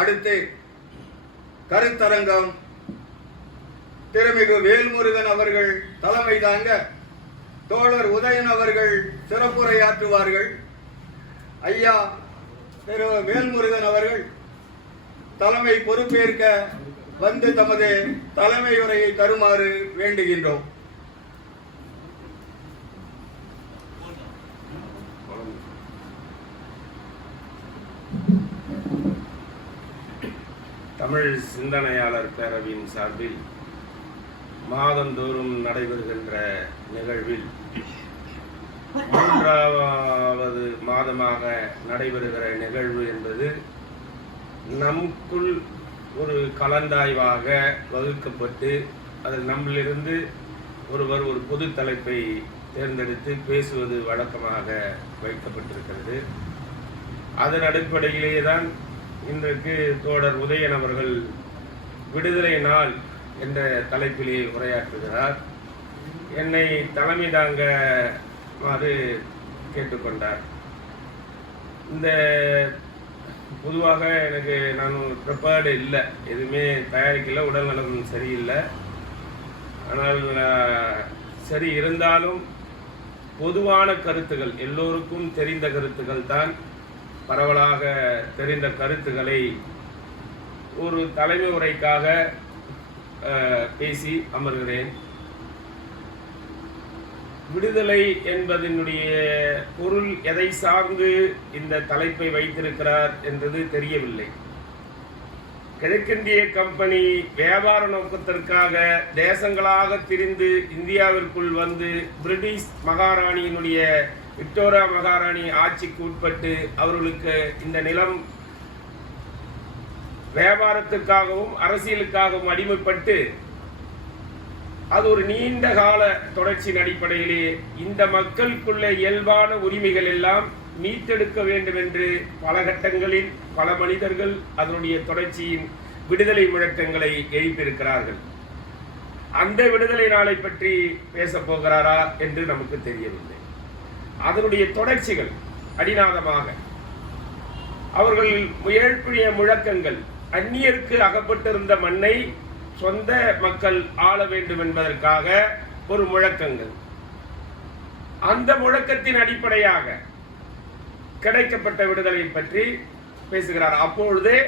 அடுத்து கருத்தரங்கம் திருமிகு வேல்முருகன் அவர்கள் தலைமை தாங்க தோழர் உதயன் அவர்கள் சிறப்புரையாற்றுவார்கள். ஐயா திரு வேல்முருகன் அவர்கள் தலைமை பொறுப்பேற்க வந்து தமது தலைமை உரையை தருமாறு வேண்டுகின்றோம். தமிழ் சிந்தனையாளர் பேரவையின் சார்பில் மாதந்தோறும் நடைபெறுகின்ற நிகழ்வில் 3வது மாதமாக நடைபெறுகிற நிகழ்வு என்பது நமக்குள் ஒரு கலந்தாய்வாக வகுக்கப்பட்டு அதில் நம்மளிருந்து ஒருவர் ஒரு பொது தலைப்பை தேர்ந்தெடுத்து பேசுவது வழக்கமாக வைக்கப்பட்டிருக்கிறது. அதன் அடிப்படையிலேயே தான் இன்றைக்கு தோழர் உதயன் அவர்கள் விடுதலை நாள் என்ற தலைப்பிலே உரையாற்றுகிறார். என்னை தலைமை தாங்கமாறு கேட்டுக்கொண்டார். இந்த பொதுவாக எனக்கு நான் ப்ரிப்பேர்டு இல்லை, எதுவுமே தயாரிக்கல, உடல் நலம் சரியில்லை. ஆனால் சரி இருந்தாலும் பொதுவான கருத்துக்கள், எல்லோருக்கும் தெரிந்த கருத்துக்கள் தான், பரவலாக தெரிந்த கருத்துக்களை ஒரு தலைமை உரைக்காக பேசி அமர்கிறேன். விடுதலை என்பதனுடைய பொருள் எதை சார்ந்து இந்த தலைப்பை வைத்திருக்கிறார் என்பது தெரியவில்லை. கிழக்கிந்திய கம்பெனி வியாபார நோக்கத்திற்காக தேசங்களாக திரிந்து இந்தியாவிற்குள் வந்து பிரிட்டிஷ் மகாராணியினுடைய விக்டோரியா மகாராணி ஆட்சிக்கு உட்பட்டு அவர்களுக்கு இந்த நிலம் வியாபாரத்துக்காகவும் அரசியலுக்காகவும் அடிமைப்பட்டு அது ஒரு நீண்ட கால தொடர்ச்சியின் அடிப்படையிலே இந்த மக்களுக்குள்ள இயல்பான உரிமைகள் எல்லாம் மீட்டெடுக்க வேண்டும் என்று பல கட்டங்களில் பல மனிதர்கள் அதனுடைய தொடர்ச்சியின் விடுதலை முழக்கங்களை எழுப்பியிருக்கிறார்கள். அந்த விடுதலை நாளை பற்றி பேசப் போகிறாரா என்று நமக்கு தெரியவில்லை. அதனுடைய தொடர்ச்சிகள் அடிநாதமாக அவர்கள் எழுப்பிய முழக்கங்கள், அந்நியருக்கு அகப்பட்டிருந்த மண்ணை சொந்த மக்கள் ஆள வேண்டும் என்பதற்காக ஒரு முழக்கங்கள், அந்த முழக்கத்தின் அடிப்படையாக கிடைக்கப்பட்ட விடுதலை பற்றி பேசுகிறார். அப்பொழுதே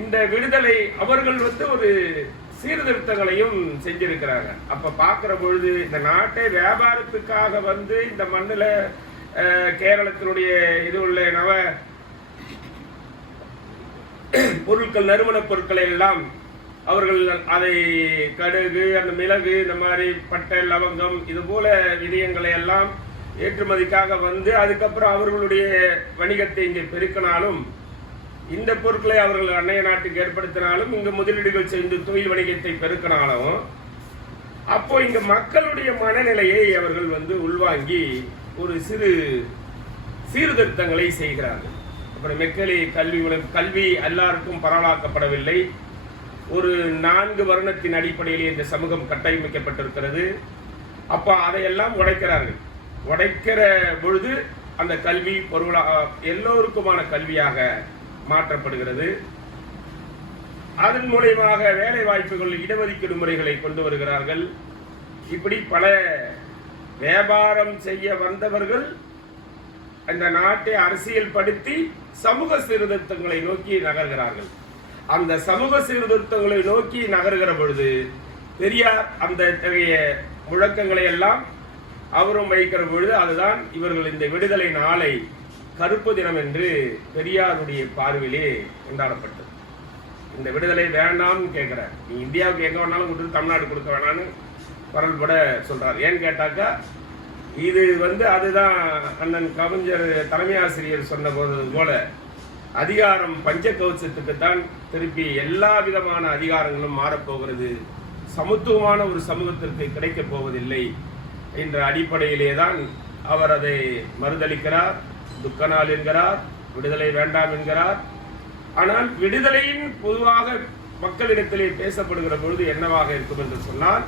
இந்த விடுதலை அவர்கள் ஒரு சீர்திருத்தங்களையும் செஞ்சிருக்கிறாங்க. அப்ப பார்க்கிற பொழுது இந்த நாட்டை வியாபாரத்துக்காக வந்து இந்த மண்ணில் கேரளத்தினுடைய இது உள்ள நவ பொருட்கள், நறுமணப் பொருட்களை எல்லாம் அவர்கள் அதை கடுகு, அந்த மிளகு, இந்த மாதிரி பட்டை, லவங்கம், இது போல விடயங்களை எல்லாம் ஏற்றுமதிக்காக வந்து அதுக்கப்புறம் அவர்களுடைய வணிகத்தை இங்கே பெருக்கினாலும், இந்த பொருட்களை அவர்கள் அன்னைய நாட்டுக்கு ஏற்படுத்தினாலும், இங்கு முதலீடுகள் செய்து தொழில் வணிகத்தை பெருக்கினாலும், அப்போ இங்க மக்களுடைய மனநிலையை அவர்கள் உள்வாங்கி ஒரு சிறு சீர்திருத்தங்களை செய்கிறார்கள். அப்புறம் மெக்கலி கல்வி எல்லாருக்கும் பரவலாக்கப்படவில்லை. ஒரு 4 வருடத்தின் அடிப்படையிலே இந்த சமூகம் கட்டமைக்கப்பட்டிருக்கிறது. அப்ப அதையெல்லாம் உடைக்கிறார்கள். உடைக்கிற பொழுது அந்த கல்வி எல்லோருக்குமான கல்வியாக மாற்றப்படுகிறது. அதன் மூலமாக வேலை வாய்ப்புகள், இடஒதுக்கீடு முறைகளை கொண்டு வருகிறார்கள். இப்படி பல வியாபாரம் செய்ய வந்தவர்கள் அந்த நாட்டை அரசியல் படுத்தி சமூக சீர்திருத்தங்களை நோக்கி நகர்கிறார்கள். அந்த சமூக சீர்திருத்தங்களை நோக்கி நகர்கிற பொழுது பெரியார் அந்த முழக்கங்களை எல்லாம் அவரும் வைக்கிற பொழுது அதுதான் இவர்கள் இந்த விடுதலை நாளை கருப்பு தினம் என்று பெரியாருடைய பார்வையிலே கொண்டாடப்பட்டது. இந்த விடுதலை வேண்டாம்னு கேட்கிறார். நீ இந்தியாவுக்கு எங்க வேணாலும் கொடுத்து தமிழ்நாடு கொடுக்க வேணான்னு பரல் பட சொல்றார். ஏன்னு கேட்டாக்கா இது அதுதான் அண்ணன் கவிஞர் தலைமை ஆசிரியர் சொன்ன போல அதிகாரம் பஞ்ச கவசத்துக்கு தான் திருப்பி எல்லா விதமான அதிகாரங்களும் மாறப்போகிறது, சமத்துவமான ஒரு சமூகத்திற்கு கிடைக்கப் போவதில்லை என்ற அடிப்படையிலே தான் அவர் அதை மறுதளிக்கிறார். துக்க நாள் என்கிறார், விடுதலை வேண்டாம் என்கிறார். ஆனால் விடுதலையின் பொதுவாக மக்களிடத்திலே பேசப்படுகிற பொழுது என்னவாக இருக்கும் என்று சொன்னால்,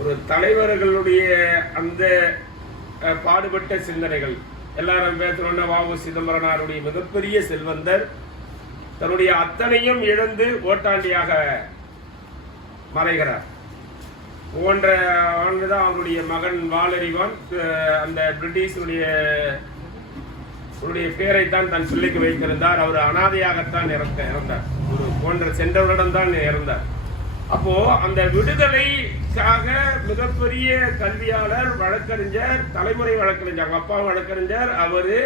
ஒரு தலைவர்களுடைய அந்த பாடுபட்ட சிந்தனைகள் எல்லாரும் பேசணும்னா வ.உ. சிதம்பரனாருடைய மிகப்பெரிய செல்வந்தர், தன்னுடைய அத்தனையும் இழந்து ஓட்டாண்டியாக மறைகிறார். போன்ற ஆண்டுதான் அவருடைய மகன் வாலறிவான் அந்த பிரிட்டிஷுடைய பேரைத்தான் தன் பிள்ளைக்கு வைத்திருந்தார். அவர் அனாதையாகத்தான் இறந்தார். ஒரு போன்ற சென்றவரிடம் தான் இறந்தார். அப்போ அந்த விடுதலைக்காக மிகப்பெரிய கல்வியாளர், வழக்கறிஞர், தலைமுறை வழக்கறிஞர், அவங்க அப்பா வழக்கறிஞர் அவரு.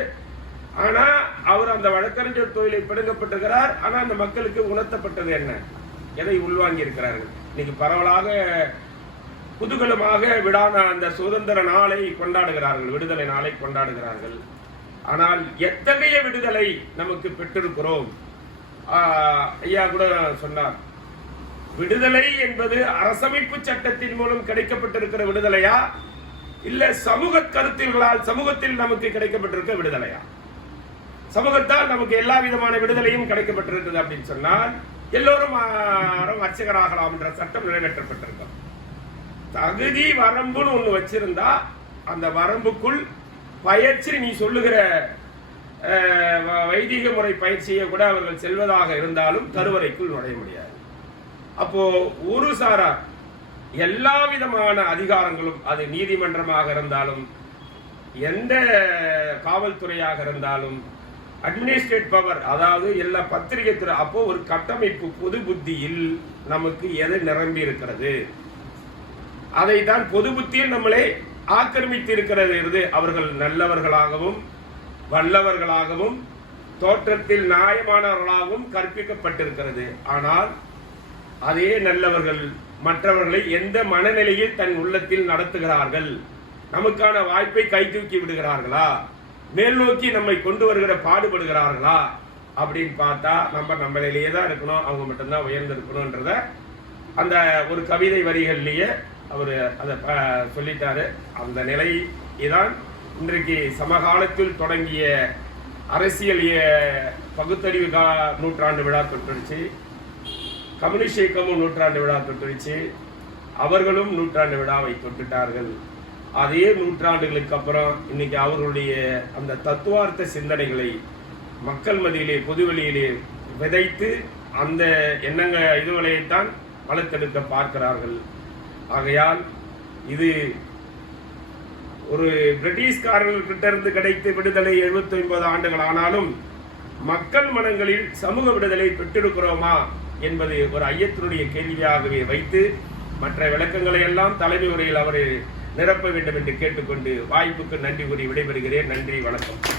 ஆனா அவர் அந்த வழக்கறிஞர் தொழிலை பிடுங்கப்பட்டிருக்கிறார். ஆனா அந்த மக்களுக்கு உணர்த்தப்பட்டது என்ன? எதை உள்வாங்கி இருக்கிறார்கள்? இன்னைக்கு பரவலாக குதூகலமாக அந்த சுதந்திர நாளை கொண்டாடுகிறார்கள், விடுதலை நாளை கொண்டாடுகிறார்கள். ஆனால் எத்தகைய விடுதலை நமக்கு பெற்றிருக்கிறோம்? ஐயா கூட சொன்னார், விடுதலை என்பது அரசமைப்பு சட்டத்தின் மூலம் கிடைக்கப்பட்டிருக்கிற விடுதலையா, இல்ல சமூக கருத்தில்களால் சமூகத்தில் நமக்கு கிடைக்கப்பட்டிருக்க விடுதலையா? சமூகத்தால் நமக்கு எல்லா விதமான விடுதலையும் கிடைக்கப்பட்டிருக்குது அப்படின்னு சொன்னால் எல்லோரும் அர்ச்சகராகலாம் என்ற சட்டம் நிறைவேற்றப்பட்டிருக்கும். தகுதி வரம்புன்னு ஒண்ணு வச்சிருந்தா அந்த வரம்புக்குள் பயிற்சி, நீ சொல்லுகிற வைதிக முறை பயிற்சியை கூட அவர்கள் செல்வதாக இருந்தாலும் கருவறைக்குள் நுழைய முடியாது. அப்போ ஒரு சாரார் எல்லா விதமான அதிகாரங்களும், அது நீதிமன்றமாக இருந்தாலும், எந்த காவல்துறையாக இருந்தாலும், அட்மினிஸ்ட்ரேட் பவர், அதாவது எல்லா பத்திரிகை துறை, அப்போ ஒரு கட்டமைப்பு பொது புத்தியில் நமக்கு எது நிரம்பி இருக்கிறது, அதை தான் பொது புத்தியில் நம்மளை ஆக்கிரமித்து இருக்கிறது. அவர்கள் நல்லவர்களாகவும் வல்லவர்களாகவும் தோற்றத்தில் நியாயமானவர்களாகவும் கற்பிக்கப்பட்டிருக்கிறது. ஆனால் அதே நல்லவர்கள் மற்றவர்களை எந்த மனநிலையில் தன் உள்ளத்தில் நடத்துகிறார்கள்? நமக்கான வாய்ப்பை கை தூக்கி விடுகிறார்களா? மேல் நோக்கி நம்மை கொண்டு வருகிற பாடுபடுகிறார்களா அப்படின்னு பார்த்தா நம்ம நிலையிலேயே தான் இருக்கணும், அவங்க மட்டும்தான் உயர்ந்து இருக்கணும்ன்றத அந்த ஒரு கவிதை வரிகள்லயே அவர் அதை சொல்லிட்டாரு. அந்த நிலை தான் இன்றைக்கு சமகாலத்தில் தொடங்கிய அரசியல் பகுத்தறிவு நூற்றாண்டு விழா தொட்டுருச்சு, கம்யூனிஸ்ட் இயக்கமும் நூற்றாண்டு விழா தொட்டுருச்சு, அவர்களும் நூற்றாண்டு விழாவை தொட்டுட்டார்கள். அதே நூற்றாண்டுகளுக்கு அப்புறம் இன்னைக்கு அவர்களுடைய அந்த தத்துவார்த்த சிந்தனைகளை மக்கள் மத்தியிலே பொதுவெளியிலே விதைத்து அந்த இதுகளைத்தான் வளர்த்தெடுக்க பார்க்கிறார்கள். ஆகையால் இது ஒரு பிரிட்டிஷ்காரர்கிட்ட இருந்து கிடைத்த விடுதலை 79 ஆண்டுகள் ஆனாலும் மக்கள் மனங்களில் சமூக விடுதலை பெற்றிருக்கிறோமா என்பது ஒரு ஐயத்தினுடைய கேள்வியாகவே வைத்து மற்ற விளக்கங்களை எல்லாம் தலைமை உரையில் அவர் நிரப்ப வேண்டும் என்று கேட்டுக்கொண்டு வாய்ப்புக்கு நன்றி கூறி விடைபெறுகிறேன். நன்றி, வணக்கம்.